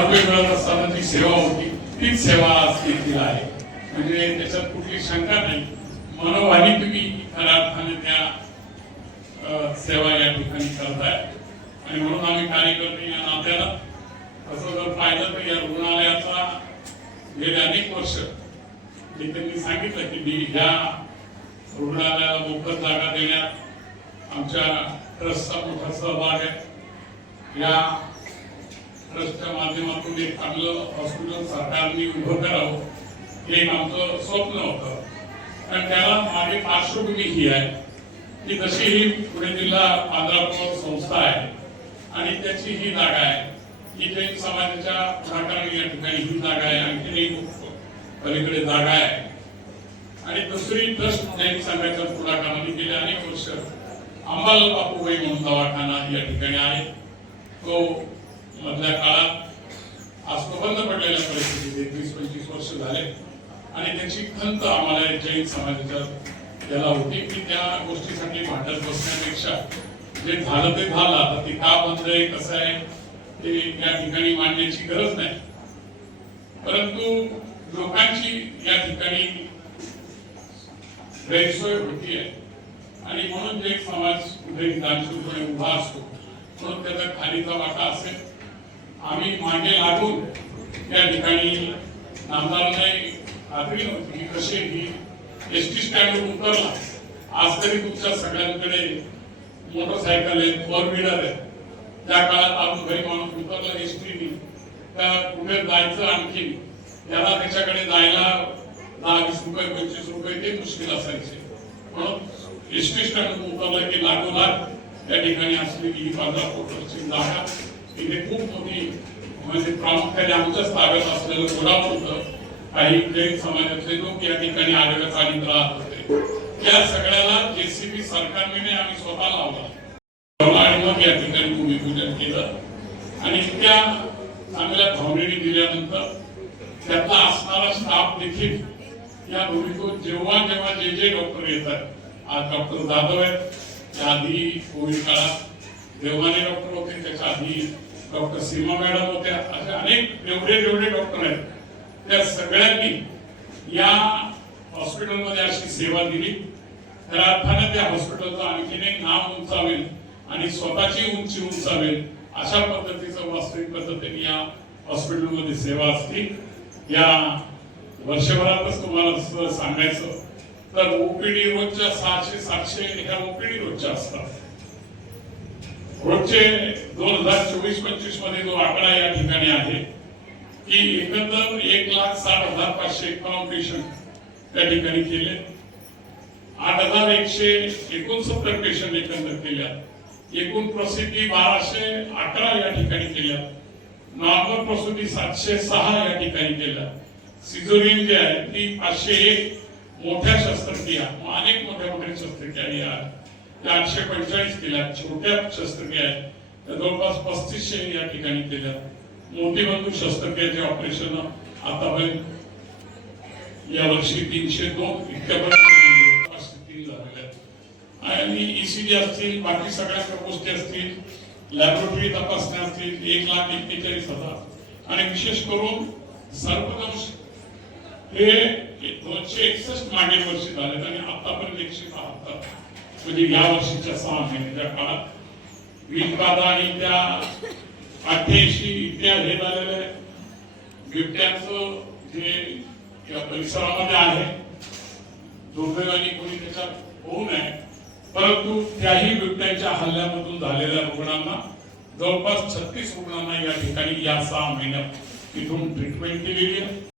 मिळत असताना जी सेवा होती. तीच सेवा आज देखील आहे. म्हणजे त्याच्यात कुठली शंका नाही. मनोभावी तुम्ही खऱ्या अर्थाने त्या सेवा या ठिकाणी करताय. आणि म्हणून आम्ही कार्यकर्ते या नात्याला तसं जर पाहिलं तर या रुग्णालयाचा गेले अनेक वर्ष जे त्यांनी सांगितलं की मी ह्या रुग्णालयाला मोफत जागा देण्यात आमच्या ट्रस्टचा मोठा सहभाग आहे. या ट्रस्टच्या माध्यमातून एक चांगलं हॉस्पिटल सरकारने उभं करावं हे आमचं स्वप्न होतं. कारण त्याला माझी पार्श्वभूमी ही आहे की जशी ही पुणे जिल्हा आंध्राप्रवर संस्था आहे आणि त्याची ही जागा आहे. ही जैन समाजाच्या पुढाकाराने या ठिकाणी ही जागा आहे आणखी पलीकडे जागा आहे. आणि दुसरी ट्रस्ट जैन संघाच्या पुढाकाराने गेले अनेक वर्ष अंबाला बापूबाई म्हणून दवाखाना या ठिकाणी आहे. तो मधल्या काळात आज तो बंद पडलेल्या परिस्थितीत एकवीस पंचवीस वर्ष झाले. आणि त्याची खंत आम्हाला या जैन समाजाच्या त्याला होती की त्या गोष्टीसाठी भांडत बसण्यापेक्षा जे झालं ते झालं. आता ते का बंद आहे कसं आहे ते त्या ठिकाणी मांडण्याची गरज नाही. परंतु लोकांची या ठिकाणी गैरसोय होतीये आणि म्हणून जे समाज कुठे दानशूरपणे उभा असतो. म्हणून त्याचा खालीचा वाटा असेल. आम्ही मांडे लागून त्या ठिकाणी नामदारांना खात्री नव्हती की कसे ही एस टी स्टँडवर उतरला. आज तरी तुमच्या सगळ्यांकडे मोटरसायकल आहेत फोर व्हीलर आहेत. त्या काळात आपण घरी माणूस उतरला एस टी त्या कुठे जायचं आणखी. त्याला त्याच्याकडे जायला दहा वीस रुपये पंचवीस रुपये ते मुश्किल असायचे. म्हणून एस टी स्टँड उतरलं की लागोलाग त्या ठिकाणी असलेली ही पंधरा कोटरची जागा. तिथे खूप मोठी म्हणजे प्रामुख्याने आमच्याच ताब्यात असलेलं गोडाऊन होतं काही जैन समाजाचे लोक या ठिकाणी आलेलं चालीत राहत होते. त्या सगळ्याला जेसीबी सरकारने आम्ही स्वतः लावला. आणि मग या ठिकाणी भूमिपूजन केलं. आणि त्या चांगल्या भावनेने दिल्यानंतर त्यातला असणारा स्टाफ देखील या भूमिकेत जेव्हा जेव्हा जे जे डॉक्टर येतात आज डॉक्टर जाधव आहेत त्या आधी कोविड काळात देवाने डॉक्टर होते त्याच्या आधी डॉक्टर सीमा मॅडम होत्या असे अनेक जेवढे जेवढे डॉक्टर आहेत. त्या सगळ्यांनी या हॉस्पिटलमध्ये अशी सेवा दिली. तर अर्थाने त्या हॉस्पिटलचं आणखीन एक नाव उंचावेल आणि स्वतःची उंची उंचावेल अशा पद्धतीचं वास्तविक पद्धतीने या हॉस्पिटलमध्ये सेवा असतील या वर्षभरातच तुम्हाला सांगायचं तर ओपीडी रोजच्या सहाशे सातशे ह्या ओपीडी रोजच्या असतात. रोजचे दोन हजार चोवीस पंचवीसमध्ये जो आकडा या ठिकाणी आहे की एकंदर एक लाख साठ हजार पाचशे एकावन्न पेशंट त्या ठिकाणी केले. आठ हजार एकशे एकोणसत्तर पेशंट एकंदर केल्या. एकूण प्रसिद्धी बाराशे अकरा या ठिकाणी केल्या. नॉर्मल प्रसूती सातशे सहा या ठिकाणी केल्या. सिझोरियन जे आहे ती पाचशे एक मोठ्या शस्त्रक्रिया अनेक मोठ्या मोठ्या शस्त्रक्रिया या त्या आठशे पंचेचाळीस केल्या. छोट्या शस्त्रक्रिया आहेत. त्या जवळपास पस्तीसशे या ठिकाणी केल्या. मोठी बंधू शस्त्रक्रियाचे ऑपरेशन आतापर्यंत या वर्षी तीनशे दोन इतक्यापर्यंत पाचशे तीन आहेत. आणि ईसीजी असतील बाकी सगळ्या गोष्टी असतील लॅबोरेटरी तपासण्या असतील एक लाख एक्केचाळीस हजार. आणि विशेष करून सर्वदंश हे दोनशे एकसष्ट मागील वर्षी झालेत आणि आतापर्यंत एकशे बहात्तर म्हणजे या वर्षीच्या सहा महिन्याच्या काळात विलकादा आणि त्या अठ्ठ्याऐंशी इत्या हे झालेल्या बिबट्याचं जे या परिसरामध्ये आहे दुर्दैवाने कोणी त्याच्यात होऊ नये परंतु त्याही बिबट्याच्या हल्ल्यामधून झालेल्या रुग्णांना जवळपास छत्तीस रुग्णांना या ठिकाणी या सहा महिन्यात तिथून ट्रीटमेंट केलेली आहे